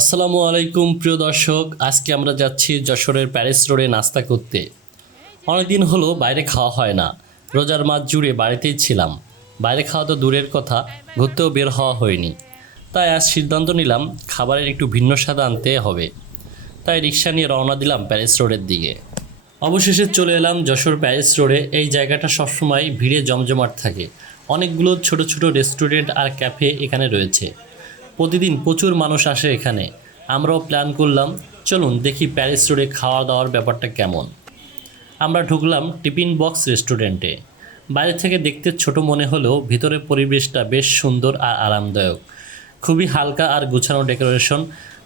আসসালামু আলাইকুম, প্রিয় দর্শক। আজকে আমরা যাচ্ছি যশোরের প্যারিস রোডে নাস্তা করতে। অনেকদিন হলো বাইরে খাওয়া হয় না। রোজার মাস জুড়ে বাড়িতেই ছিলাম। বাইরে খাওয়া তো দূরের কথা, ঘুরতেও বের হওয়া হয়নি। তাই আজ সিদ্ধান্ত নিলাম খাবারের একটু ভিন্ন স্বাদ আনতে হবে। তাই রিক্সা নিয়ে রওনা দিলাম প্যারিস রোডের দিকে। অবশেষে চলে এলাম যশোর প্যারিস রোডে। এই জায়গাটা সবসময় ভিড়ে জমজমাট থাকে। অনেকগুলো ছোট ছোট রেস্টুরেন্ট আর ক্যাফে এখানে রয়েছে। প্রতিদিন প্রচুর মানুষ আসে এখানে। আমরাও প্ল্যান করলাম, চলুন দেখি প্যারিস রোডে খাওয়া দাওয়ার ব্যাপারটা কেমন। আমরা ঢুকলাম টিফিন বক্স রেস্টুরেন্টে বাইরে থেকে দেখতে ছোট মনে হলেও ভিতরের পরিবেশটা বেশ সুন্দর আর আরামদায়ক। খুবই হালকা আর গুছানো ডেকোরেশন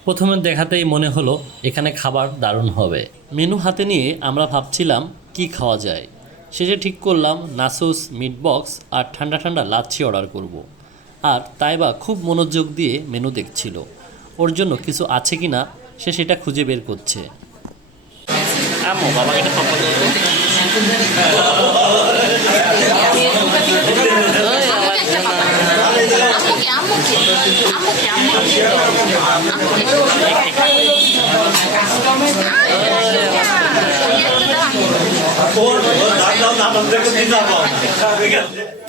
প্রথমে দেখাতেই মনে হলো এখানে খাবার দারুণ হবে। মেনু হাতে নিয়ে আমরা ভাবছিলাম কি খাওয়া যায়। শেষে ঠিক করলাম নাসুস মিট বক্স আর ঠান্ডা ঠান্ডা লাচ্ছি অর্ডার করব। আর তাইবা খুব মনোযোগ দিয়ে মেনু দেখছিল ওর জন্য কিছু আছে কি না সে সেটা খুঁজে বের করছে আম্মু বাবাকে একটা পপ্পা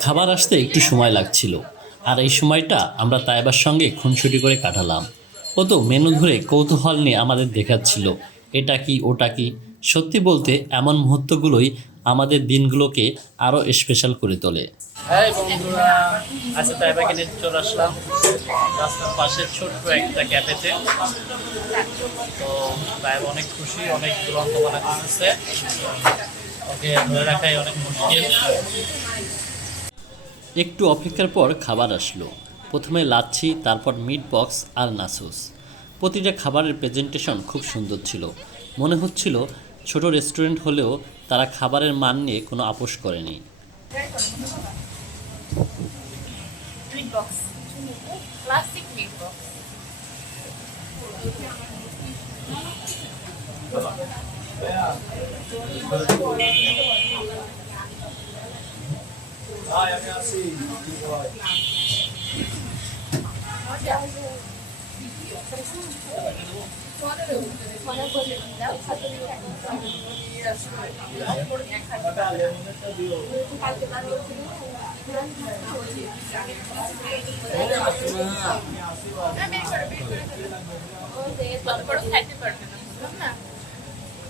খাবার আসতে একটু সময় লাগছিল আর এই সময়টা আমরা তাইবার সঙ্গে খুনসুটি করে কাটালাম। ও তো মেনু ধরে কৌতূহল নিয়ে আমাদের দেখাচ্ছিল, এটা কি, ওটা কি? সত্যি বলতে এমন মুহূর্তগুলোই আমাদের দিনগুলোকে আরও স্পেশাল করে তোলে। হ্যাঁ অনেক একটু অপেক্ষার পর খাবার আসলো। প্রথমে লাচ্ছি, তারপর মিট বক্স আর নাসুস। প্রতিটা খাবারের প্রেজেন্টেশন খুব সুন্দর ছিল। মনে হচ্ছিল ছোট রেস্টুরেন্ট হলেও তারা খাবারের মান নিয়ে কোনো আপোষ করেনি। Meat box classic meat box কত বড় খাইতে পারবে না বুঝলাম না কখনোই আসতে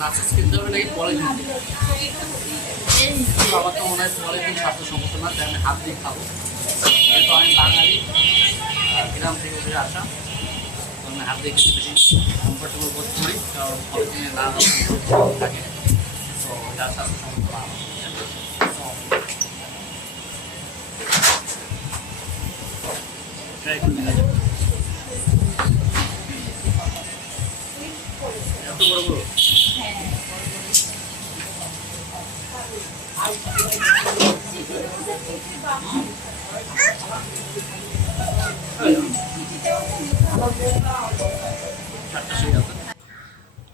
নাচেস কিনতে হবে নাকি হবে? আমার তো মনে হয় পরে দিন স্বাস্থ্যসম্মত না, তাই আমি হাত দিয়ে খাব। যেহেতু আমি বাঙালি গ্রাম থেকে উঠে আসা, তো আমি হাত দিয়ে খেতে বেশি কমফোর্টেবল বোধ করি, কারণ পরে দিনে নানা রকম থাকে তো এটা স্বাস্থ্যসম্মত না দেখা যাবে এত বড় বড়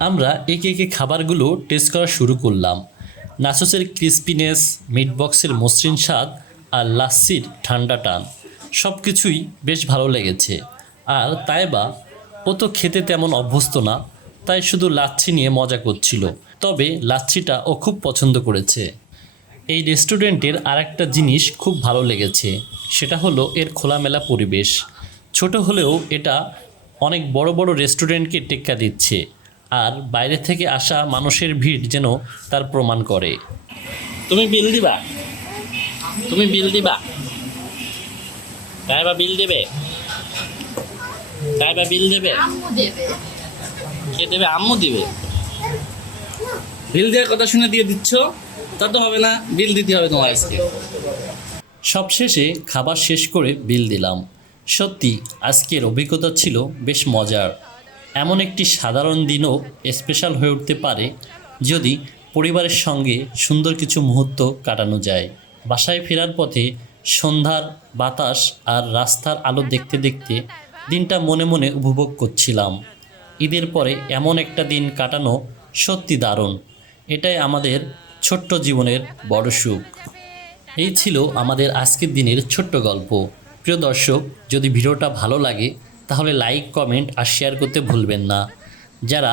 আমরা একে একে খাবারগুলো টেস্ট করা শুরু করলাম। নাসোসের ক্রিস্পিনেস মিট বক্সের মসৃণ স্বাদ আর লাচ্ছির ঠান্ডা টান সব কিছুই বেশ ভালো লেগেছে। আর তাই বা ও তো খেতে তেমন অভ্যস্ত না, তাই শুধু লাচ্ছি নিয়ে মজা করছিল। তবে লাচ্ছিটা ও খুব পছন্দ করেছে। এই রেস্টুরেন্টের আরেকটা জিনিস খুব ভালো লেগেছে সেটা হলো এর খোলামেলা পরিবেশ। ছোট হলেও এটা অনেক বড় বড় রেস্টুরেন্টকে টেক্কা দিচ্ছে আর বাইরে থেকে আসা মানুষের ভিড় যেন তার প্রমাণ করে। তুমি বিল দিবা? তুমি বিল দিবা? তাই বা বিল দেবে? তাই বা বিল দেবে। কে দেবে? আম্মু দিবে। বিল দেওয়ার কথা শুনে দিয়ে দিচ্ছ, তা তো হবে না, বিল দিতে হবে তোমার আজকে। সবশেষে খাবার শেষ করে বিল দিলাম। সত্যি, আজকের অভিজ্ঞতা ছিল বেশ মজার। এমন একটি সাধারণ দিনও স্পেশাল হয়ে উঠতে পারে যদি পরিবারের সঙ্গে সুন্দর কিছু মুহূর্ত কাটানো যায়। বাসায় ফেরার পথে সন্ধ্যার বাতাস আর রাস্তার আলো দেখতে দেখতে দিনটা মনে মনে উপভোগ করছিলাম। ঈদের পরে এমন একটা দিন কাটানো সত্যি দারুণ। এটাই আমাদের ছোট্ট জীবনের বড় সুখ। এই ছিল আমাদের আজকের দিনের ছোট্ট গল্প। প্রিয় দর্শক, যদি ভিডিওটা ভালো লাগে, তাহলে লাইক, কমেন্ট আর শেয়ার করতে ভুলবেন না। যারা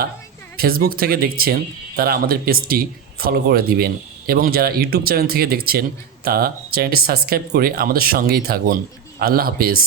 ফেসবুক থেকে দেখছেন, তারা আমাদের পেজটি ফলো করে দিবেন এবং যারা ইউটিউব চ্যানেল থেকে দেখছেন, তারা চ্যানেলটি সাবস্ক্রাইব করে আমাদের সঙ্গেই থাকুন। আল্লাহ হাফেজ।